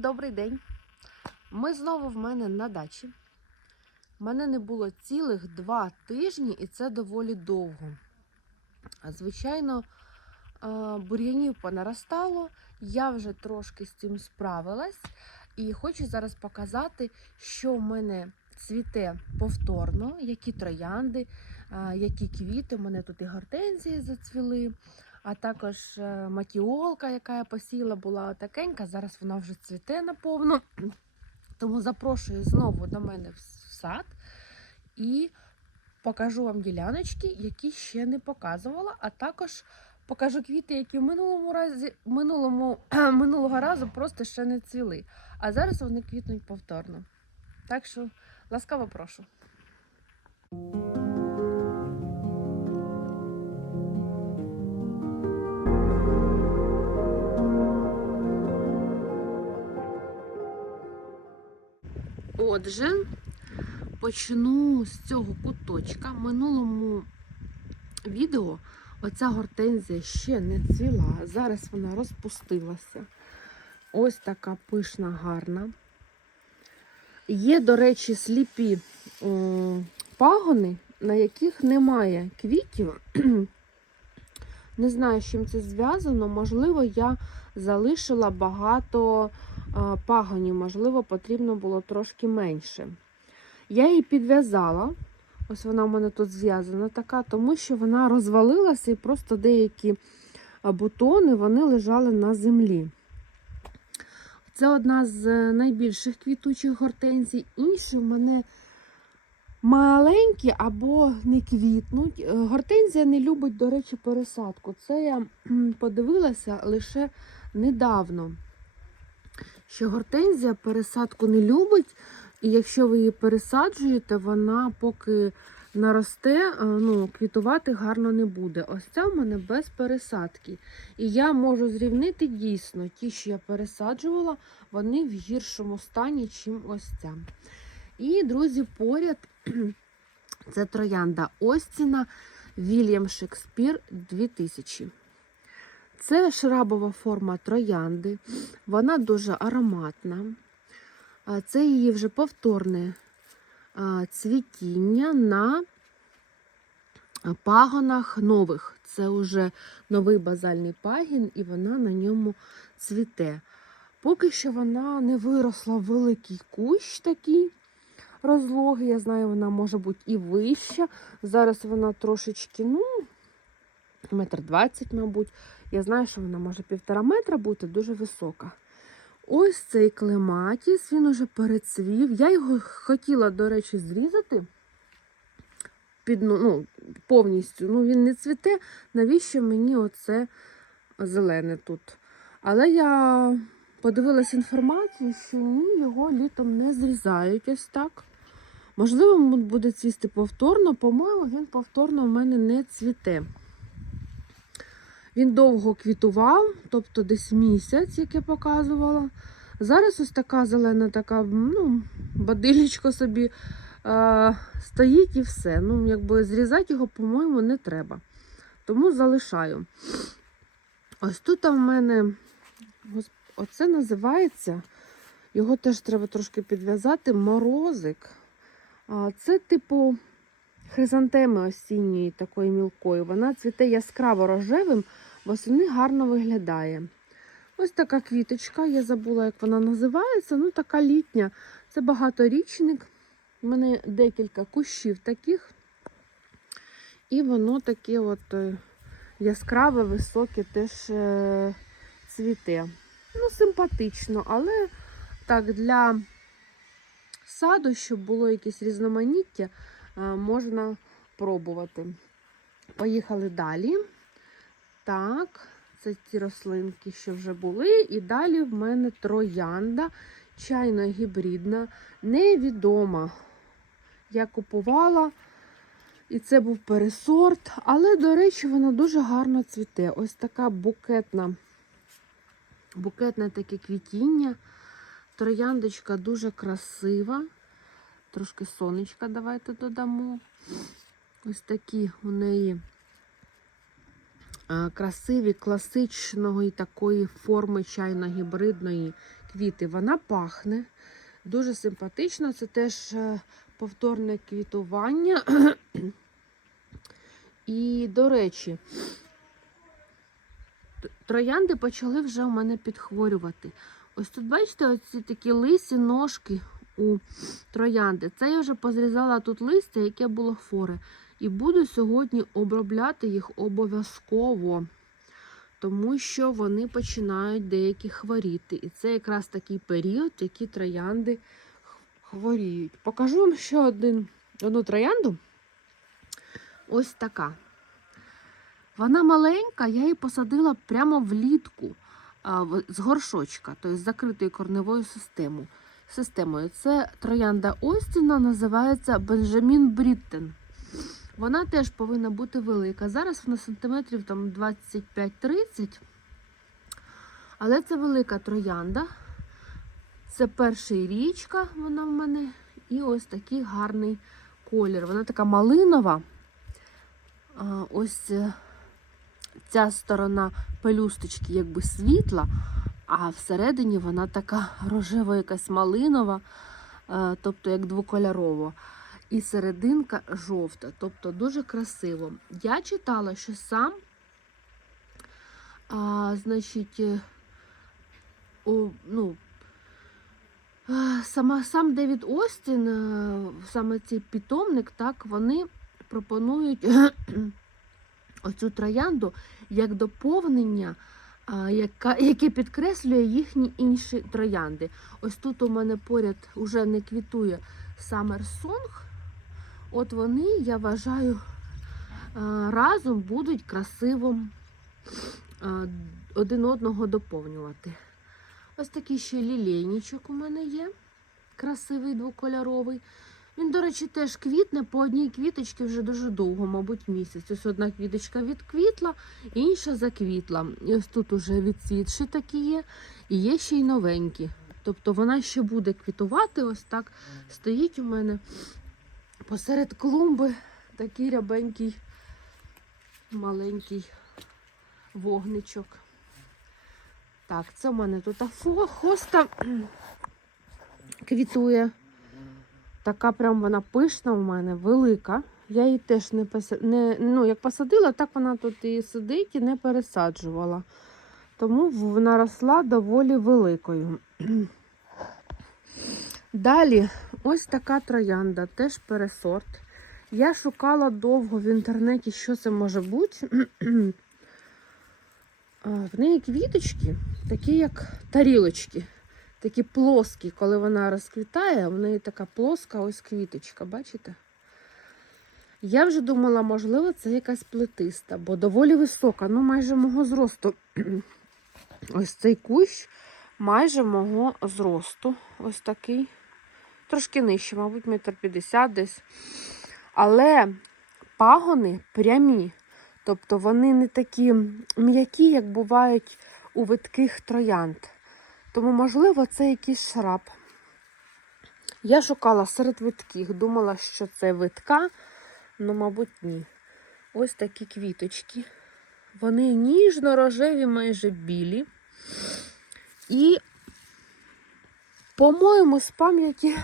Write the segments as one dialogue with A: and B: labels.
A: Добрий день! Ми знову в мене на дачі. Мене не було цілих два тижні, і це доволі довго. Звичайно, бур'янів понаростало, я вже трошки з цим справилась. І хочу зараз показати, що в мене цвіте повторно, які троянди, які квіти. У мене тут і гортензії зацвіли, а також е, матіолка, яка я посіяла, була такенька. Зараз вона вже цвіте наповну. Тому запрошую знову до мене в сад і покажу вам діляночки, які ще не показувала, а також покажу квіти, які в минулому разі, минулому, минулого разу просто ще не цвіли. А зараз вони квітнуть повторно. Так що ласкаво прошу. Отже, почну з цього куточка. В минулому відео оця гортензія ще не цвіла. Зараз вона розпустилася. Ось така пишна, гарна. Є, до речі, сліпі м, пагони, на яких немає квітів. Не знаю, з чим це зв'язано. Можливо, я залишила багато пагонів, можливо, потрібно було трошки менше. Я її підв'язала, ось вона в мене тут зв'язана така, тому що вона розвалилася і просто деякі бутони вони лежали на землі. Це одна з е, найбільших квітучих гортензій. Інші в мене маленькі або не квітнуть. Е, Гортензія не любить, до речі, пересадку. Це я подивилася лише недавно, що гортензія пересадку не любить, і якщо ви її пересаджуєте, вона поки наросте, е, ну, квітувати гарно не буде. Ось ця в мене без пересадки. І я можу зрівнити дійсно ті, що я пересаджувала, вони в гіршому стані, чим ось ця. І, друзі, поряд це троянда Остіна Вільям Шекспір 2000. Це шрабова форма троянди. Вона дуже ароматна. Це її вже повторне цвітіння на пагонах нових. Це вже новий базальний пагін, і вона на ньому цвіте. Поки що вона не виросла в великий кущ такий розлогий. Я знаю, вона може бути і вища. Зараз вона трошечки, ну, метр двадцять, мабуть. Я знаю, що вона може півтора метра бути, дуже висока. Ось цей клематіс, він уже перецвів. Я його хотіла, до речі, зрізати під, ну, ну, повністю. Ну, він не цвіте. Навіщо мені оце зелене тут? Але я подивилась інформацію, що ні, його літом не зрізають ось так. Можливо, буде цвісти повторно, по-моєму, він повторно в мене не цвіте. Він довго квітував, тобто десь місяць, як я показувала. Зараз ось така зелена, така, ну, бадилічко собі е, стоїть і все. Ну, якби зрізати його, по-моєму, не треба. Тому залишаю. Ось тут в мене оце називається, його теж треба трошки підв'язати, морозик. Це типу хризантеми осінньої, такої мілкої. Вона цвіте яскраво рожевим, восени гарно виглядає. Ось така квіточка, я забула, як вона називається. Ну, така літня. Це багаторічник. У мене декілька кущів таких. І воно таке от е, яскраве, високе теж е, цвіте. Ну, симпатично, але так, для саду, щоб було якесь різноманіття, е, можна пробувати. Поїхали далі. Так, це ті рослинки, що вже були. І далі в мене троянда, чайно гібридна, невідома. Я купувала, і це був пересорт, але, до речі, вона дуже гарно цвіте. Ось така букетна, букетне таке квітіння. Трояндочка дуже красива. Трошки сонечка давайте додамо. Ось такі у неї красиві класичної такої форми чайно-гібридної квіти. Вона пахне дуже симпатично. Це теж е, повторне квітування. І, до речі, троянди почали вже у мене підхворювати. Ось тут, бачите, оці такі лисі ножки у троянди. Це я вже позрізала тут листя, яке було хворе. І буду сьогодні обробляти їх обов'язково, тому що вони починають деякі хворіти. І це якраз такий період, який троянди хворіють. Покажу вам ще один, одну троянду. Ось така. Вона маленька, я її посадила прямо влітку з горшочка, тобто з закритою корневою системою. системою. Це троянда Остіна, називається Бенджамін Бріттен. Вона теж повинна бути велика. Зараз вона сантиметрів там 25-30. Але це велика троянда. Це перший річка, вона в мене. І ось такий гарний колір. Вона така малинова. Ось е, ця сторона пелюсточки якби світла, а всередині вона така рожева, якась малинова, е, тобто як двокольорова. І серединка жовта, тобто дуже красиво. Я читала, що сам, а, значить, е, о, ну, сама, сам Девід Остін, е, саме цей питомник, так, вони пропонують оцю троянду як доповнення, яка, яке підкреслює їхні інші троянди. Ось тут у мене поряд уже не квітує Summer Song. От вони, я вважаю, разом будуть красиво один одного доповнювати. Ось такий ще лілейничок у мене є. Красивий двокольоровий. Він, до речі, теж квітне по одній квіточці вже дуже довго, мабуть, місяць. Ось одна квіточка відквітла, інша заквітла. І ось тут уже відцвітші такі є, і є ще й новенькі. Тобто вона ще буде квітувати, ось так стоїть у мене посеред клумби такий рябенький, маленький вогничок. Так, це в мене тут хоста квітує. Така прям вона пишна у мене, велика. Я її теж не, не ну, як посадила, так вона тут і сидить і не пересаджувала. Тому вона росла доволі великою. Далі, ось така троянда, теж пересорт. Я шукала довго в інтернеті, що це може бути. В неї квіточки, такі як тарілочки такі плоскі, коли вона розквітає, в неї така плоска ось квіточка, бачите? Я вже думала, можливо, це якась плетиста, бо доволі висока, ну майже мого зросту. Ось цей кущ майже мого зросту. Ось такий. Трошки нижче, мабуть, метр п'ятдесят десь. Але пагони прямі. Тобто вони не такі м'які, як бувають у видких троянд. Тому, можливо, це якийсь шраб. Я шукала серед витких, думала, що це витка, але, мабуть, ні. Ось такі квіточки. Вони ніжно-рожеві, майже білі. І, по-моєму, з пам'яті,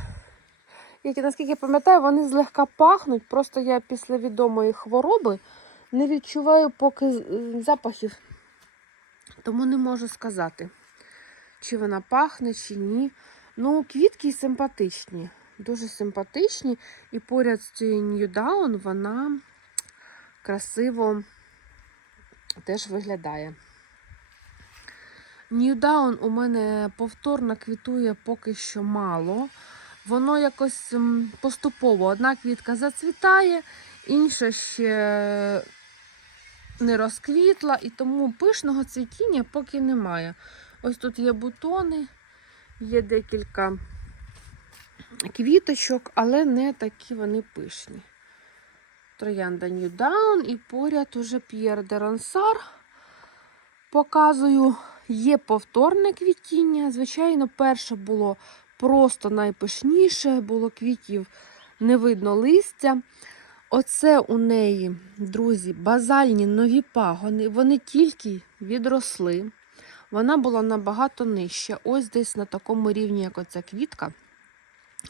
A: які, наскільки я пам'ятаю, вони злегка пахнуть. Просто я після відомої хвороби не відчуваю поки запахів, тому не можу сказати чи вона пахне, чи ні. Ну, квітки симпатичні, дуже симпатичні. І поряд з цією Down вона красиво теж виглядає. Down у мене повторно квітує поки що мало. Воно якось поступово. Одна квітка зацвітає, інша ще не розквітла, і тому пишного цвітіння поки немає. Ось тут є бутони, є декілька квіточок, але не такі вони пишні. Троянда New Down і поряд уже П'єр де Ронсар. Показую, є повторне квітіння. Звичайно, перше було просто найпишніше, було квітів, не видно листя. Оце у неї, друзі, базальні нові пагони. Вони тільки відросли. Вона була набагато нижча. Ось десь на такому рівні, як оця квітка.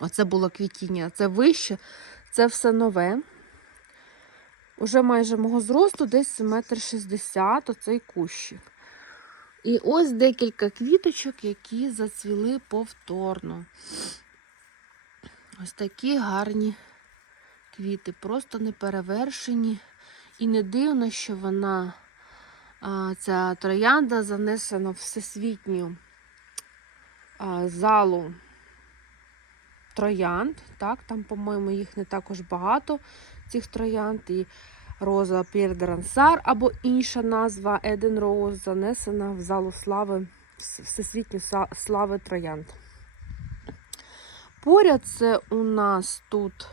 A: Оце було квітіння, це вище, це все нове. Уже майже мого зросту, десь метр шістдесят, оцей кущик. І ось декілька квіточок, які зацвіли повторно. Ось такі гарні квіти, просто неперевершені. І не дивно, що вона, ця троянда, занесена в всесвітню залу троянд. Так, Там, по-моєму, їх не також багато, цих троянд. І Роза Пірдерансар або інша назва Еден Роуз занесена в залу слави, всесвітньої слави троянд. Поряд це у нас тут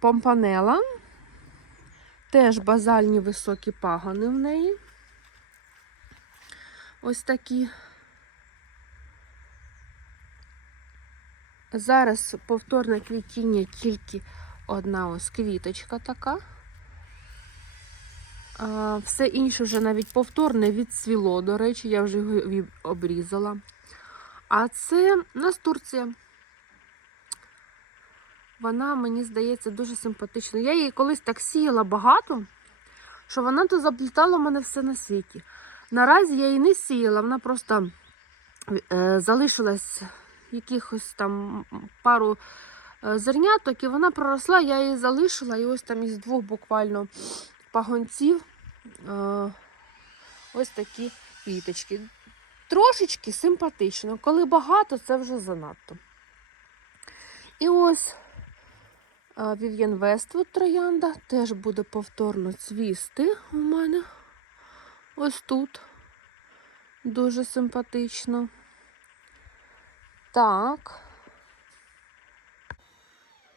A: помпанела. Теж базальні високі пагони в неї. Ось такі. Зараз повторне квітіння тільки одна ось квіточка така. Все інше вже навіть повторне відцвіло, до речі, я вже його обрізала. А це настурція. Вона, мені здається, дуже симпатична. Я її колись так сіяла багато, що вона то заплітала мене все на світі. Наразі я її не сіяла, вона просто е, залишилась якихось там пару зерняток, і вона проросла, я її залишила, і ось там із двох буквально пагонців е, ось такі квіточки. Трошечки симпатично. Коли багато, це вже занадто. І ось Вів'єн Вествуд троянда теж буде повторно цвісти у мене. Ось тут. Дуже симпатично. Так.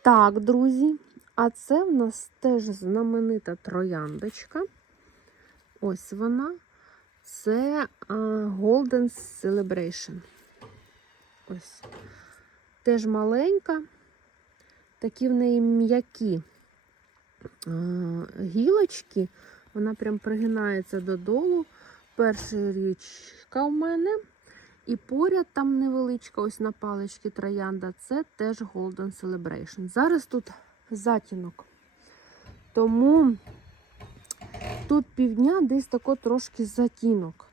A: Так, друзі. А це в нас теж знаменита трояндочка. Ось вона. Це Golden Celebration. Ось. Теж маленька. Такі в неї м'які гілочки. Вона прям пригинається додолу. Перша річка в мене. І поряд там невеличка, ось на паличці троянда, це теж Golden Celebration. Зараз тут затінок. Тому тут півдня десь тако трошки затінок.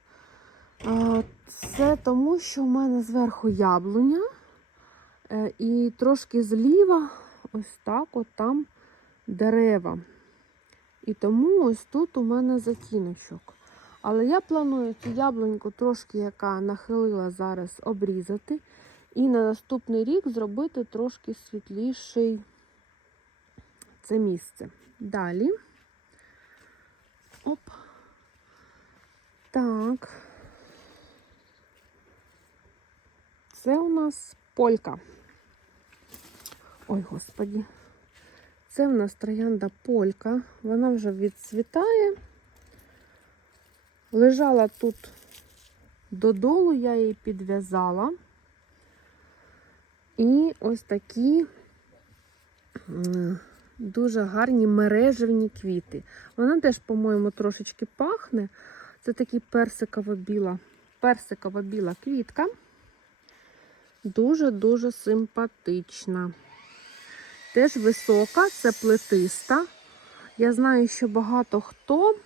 A: Це тому, що в мене зверху яблуня, е, і трошки зліва, ось так, от там дерева. І тому ось тут у мене затіночок. Але я планую цю яблуньку трошки, яка нахилила зараз, обрізати. І на наступний рік зробити трошки світліший це місце. Далі. Оп. Так. Це у нас полька. Ой, господі. Це у нас троянда полька. Вона вже відцвітає. Лежала тут додолу, я її підв'язала. І ось такі дуже гарні мережевні квіти. Вона теж, по-моєму, трошечки пахне. Це такий персикова біла, персикова біла квітка. Дуже-дуже симпатична. Теж висока, це плетиста. Я знаю, що багато хто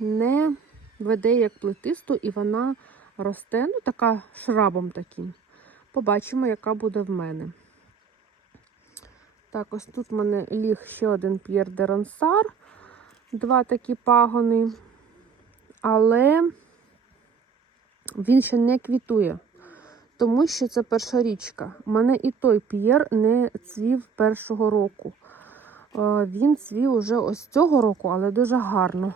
A: не веде як плетисту, і вона росте, ну, така шрабом таким. Побачимо, яка буде в мене. Так, ось тут в мене ліг ще один П'єр де Ронсар. Два такі пагони. Але він ще не квітує, тому що це перша річка. У мене і той П'єр не цвів першого року. Е, Він цвів уже ось цього року, але дуже гарно.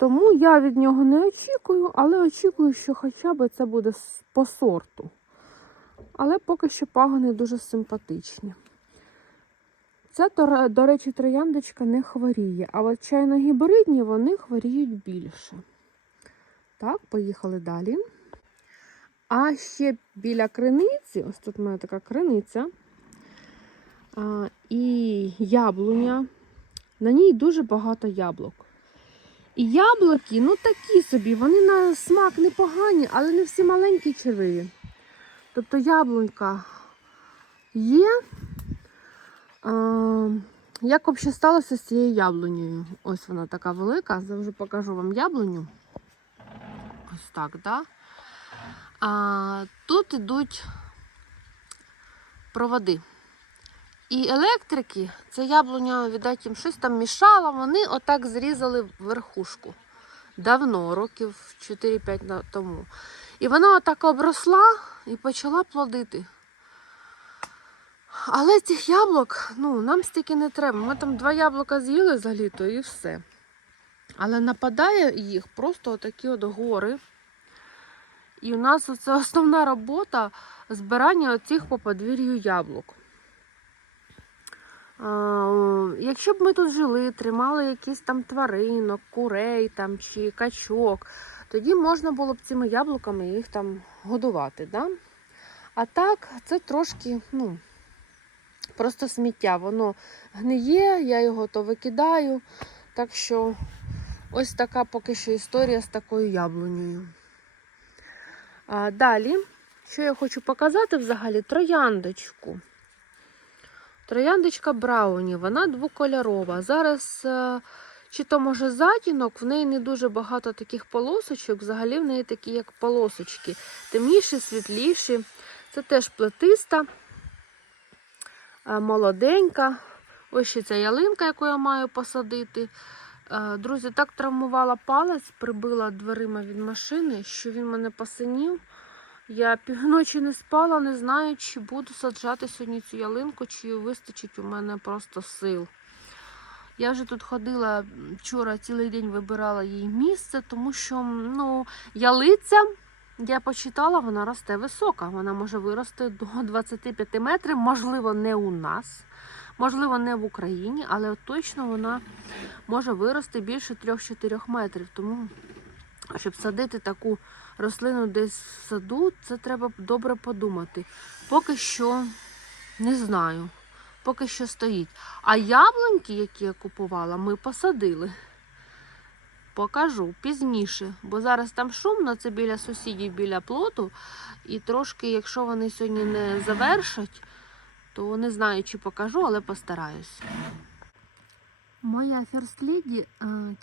A: Тому я від нього не очікую, але очікую, що хоча б це буде по сорту. Але поки що пагони дуже симпатичні. Ця, до речі, трояндочка не хворіє, а от чайно-гібридні вони хворіють більше. Так, поїхали далі. А ще біля криниці, ось тут у мене така криниця. І яблуня. На ній дуже багато яблук. І яблуки, ну такі собі, вони на смак непогані, але не всі маленькі червиві. Тобто яблунька є. А, як взагалі сталося з цією яблунею? Ось вона така велика. Завжди покажу вам яблуню. Ось так, да? А, тут йдуть проводи. І електрики, це яблуня, віддать їм щось там мішало, вони отак зрізали верхушку. Давно, років 4-5 тому. І вона отак обросла і почала плодити. Але цих яблук, ну, нам стільки не треба. Ми там два яблука з'їли за літо і все. Але нападає їх просто отакі от гори. І у нас це основна робота збирання оцих по подвір'ю яблук. Якщо б ми тут жили, тримали якісь там тваринок, курей там, чи качок, тоді можна було б цими яблуками їх там годувати. Да? А так, це трошки, ну, просто сміття. Воно гниє, я його то викидаю. Так що ось така поки що історія з такою яблунею. А, далі, що я хочу показати взагалі, трояндочку. Трояндочка Брауні, вона двокольорова. Зараз, е, чи то може затінок, в неї не дуже багато таких полосочок, взагалі в неї такі, як полосочки. Темніші, світліші. Це теж плетиста, е, молоденька. Ось ще ця ялинка, яку я маю посадити. Е, Друзі, так травмувала палець, прибила дверима від машини, що він мене посинів. Я півночі не спала, не знаю, чи буду саджати сьогодні цю ялинку, чи вистачить у мене просто сил. Я вже тут ходила вчора цілий день вибирала їй місце, тому що ну, ялиця, я почитала, вона росте висока. Вона може вирости до 25 метрів, можливо, не у нас, можливо, не в Україні, але точно вона може вирости більше 3-4 метрів. Тому, щоб садити таку рослину десь в саду, це треба добре подумати. Поки що не знаю. Поки що стоїть. А яблуньки, які я купувала, ми посадили. Покажу пізніше, бо зараз там шумно, це біля сусідів, біля плоту. І трошки, якщо вони сьогодні не завершать, то не знаю, чи покажу, але постараюсь. Моя ферстледі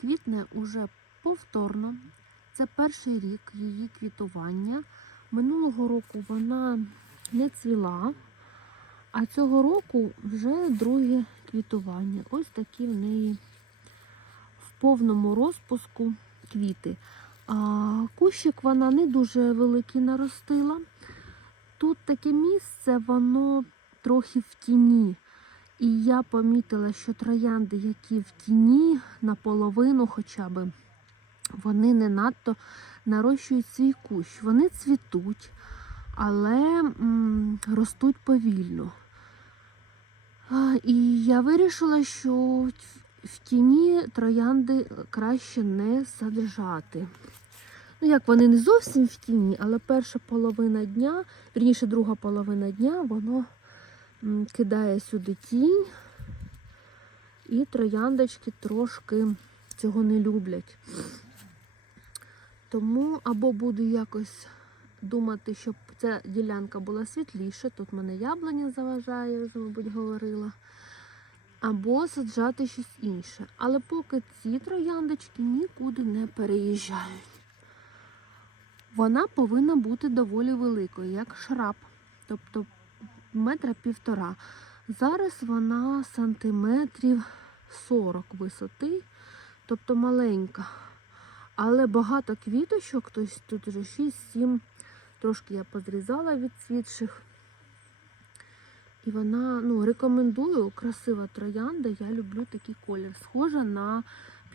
A: квітне уже повторно. Це перший рік її квітування. Минулого року вона не цвіла, а цього року вже друге квітування. Ось такі в неї в повному розпуску квіти. А, кущик вона не дуже великий наростила. Тут таке місце, воно трохи в тіні. І я помітила, що троянди, які в тіні наполовину хоча б, вони не надто нарощують свій кущ. Вони цвітуть, але м, ростуть повільно. І я вирішила, що в- тіні троянди краще не саджати. Ну, як вони не зовсім в тіні, але перша половина дня, вірніше, друга половина дня, воно кидає сюди тінь, і трояндочки трошки цього не люблять. Тому або буду якось думати, щоб ця ділянка була світліша. Тут мене яблуня заважає, вже, мабуть, говорила. Або саджати щось інше. Але поки ці трояндочки нікуди не переїжджають. Вона повинна бути доволі великою, як шраб, тобто метра півтора. Зараз вона сантиметрів 40 висоти, тобто маленька. Але багато квіточок, тобто тут вже 6-7, трошки я позрізала від цвітших. І вона, ну, рекомендую, красива троянда, я люблю такий колір. Схожа на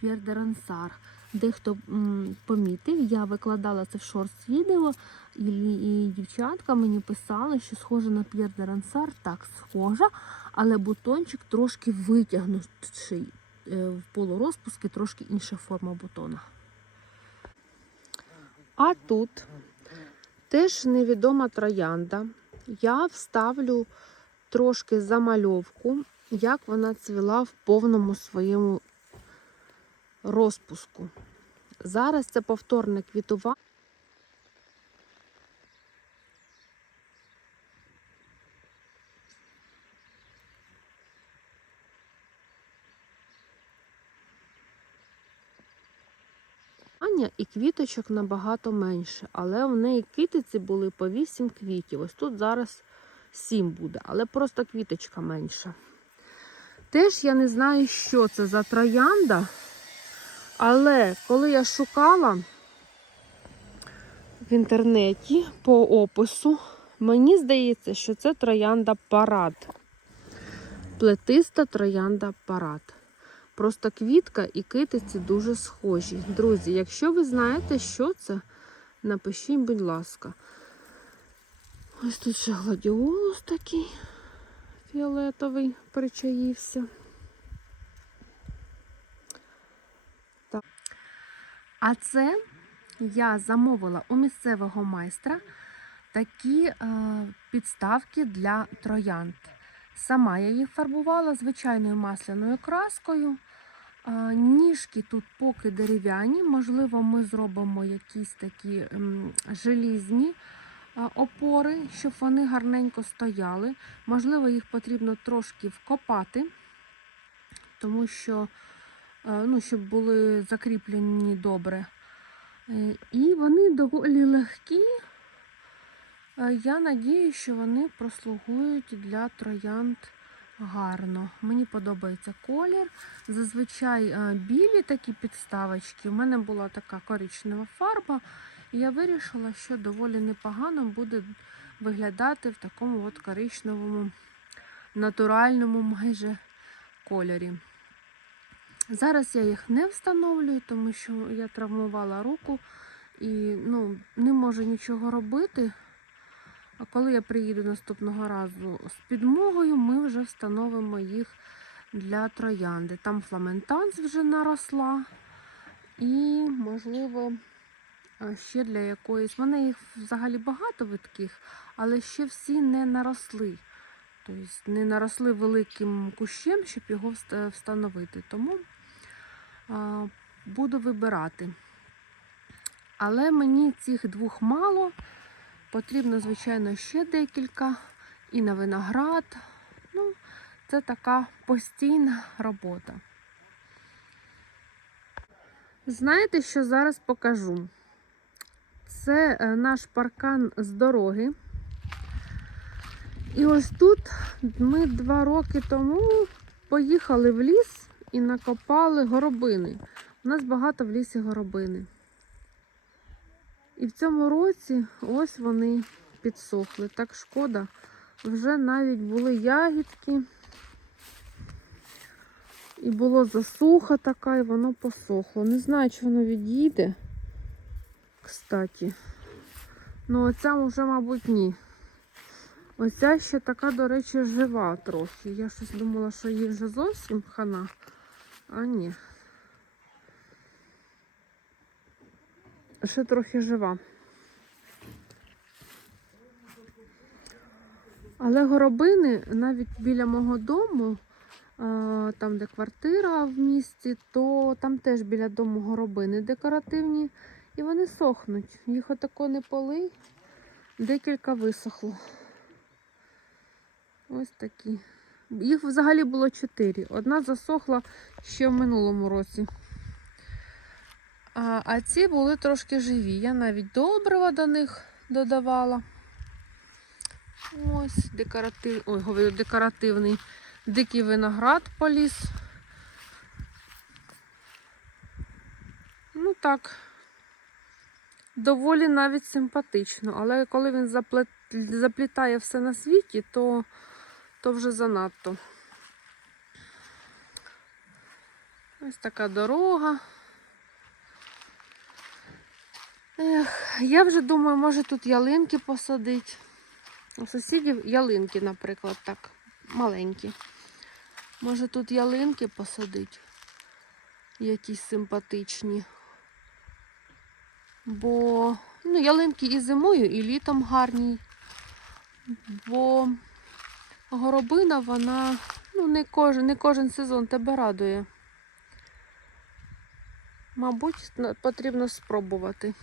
A: П'єр де Рансар. Дехто м, помітив, я викладала це в шортс відео, і, і дівчатка мені писали, що схожа на П'єр де Рансар. Так, схожа, але бутончик трошки витягнутий е, в полурозпуски, трошки інша форма бутона. А тут теж невідома троянда. Я вставлю трошки замальовку, як вона цвіла в повному своєму розпуску. Зараз це повторне квітування. І квіточок набагато менше, але в неї китиці були по 8 квітів. Ось тут зараз 7 буде, але просто квіточка менша. Теж я не знаю, що це за троянда, але коли я шукала в інтернеті по опису, мені здається, що це троянда парад. Плетиста троянда парад. Просто квітка і китиці дуже схожі. Друзі, якщо ви знаєте, що це, напишіть, будь ласка. Ось тут ще гладіолус такий фіолетовий причаївся. А це я замовила у місцевого майстра такі е, підставки для троянд. Сама я їх фарбувала звичайною масляною краскою. Ніжки тут поки дерев'яні, можливо, ми зробимо якісь такі желізні опори, щоб вони гарненько стояли. Можливо, їх потрібно трошки вкопати, тому що, е, ну, щоб були закріплені добре. Е, І вони доволі легкі. Е, Я надію, що вони прослугують для троянд гарно. Мені подобається колір. Зазвичай е, білі такі підставочки. У мене була така коричнева фарба, і я вирішила, що доволі непогано буде виглядати в такому от коричневому, натуральному майже кольорі. Зараз я їх не встановлюю, тому що я травмувала руку і ну, не можу нічого робити. Коли я приїду наступного разу з підмогою, ми вже встановимо їх для троянди. Там фламентанс вже наросла. І, можливо, ще для якоїсь. Мене їх взагалі багато видких, але ще всі не наросли. Тобто не наросли великим кущем, щоб його встановити. Тому а, буду вибирати. Але мені цих двох мало. Потрібно, звичайно, ще декілька. І на виноград. Ну, це така постійна робота. Знаєте, що зараз покажу? Це е, наш паркан з дороги. І ось тут ми два роки тому поїхали в ліс і накопали горобини. У нас багато в лісі горобини. І в цьому році ось вони підсохли. Так шкода. Вже навіть були ягідки. І було засуха така, і воно посохло. Не знаю, чи воно відійде. Кстати. Ну, оця вже, мабуть, ні. Оця ще така, до речі, жива трохи. Я щось думала, що їй вже зовсім хана. А ні. Ще трохи жива. Але горобини навіть біля мого дому, там, де квартира в місті, то там теж біля дому горобини декоративні. І вони сохнуть. Їх отако не полий. Декілька висохло. Ось такі. Їх взагалі було чотири. Одна засохла ще в минулому році. А, а ці були трошки живі. Я навіть добрива до них додавала. Ось декоратив... Ой, говорю, декоративний дикий виноград поліз. Ну так, доволі навіть симпатично, але коли він заплет... заплітає все на світі, то, то вже занадто. Ось така дорога. Ех, я вже думаю, може тут ялинки посадити. У сусідів ялинки, наприклад, так, маленькі. Може тут ялинки посадити, якісь симпатичні. Бо ну, ялинки і зимою, і літом гарні. Бо горобина, вона ну, не, кожен, не кожен сезон тебе радує. Мабуть, потрібно спробувати.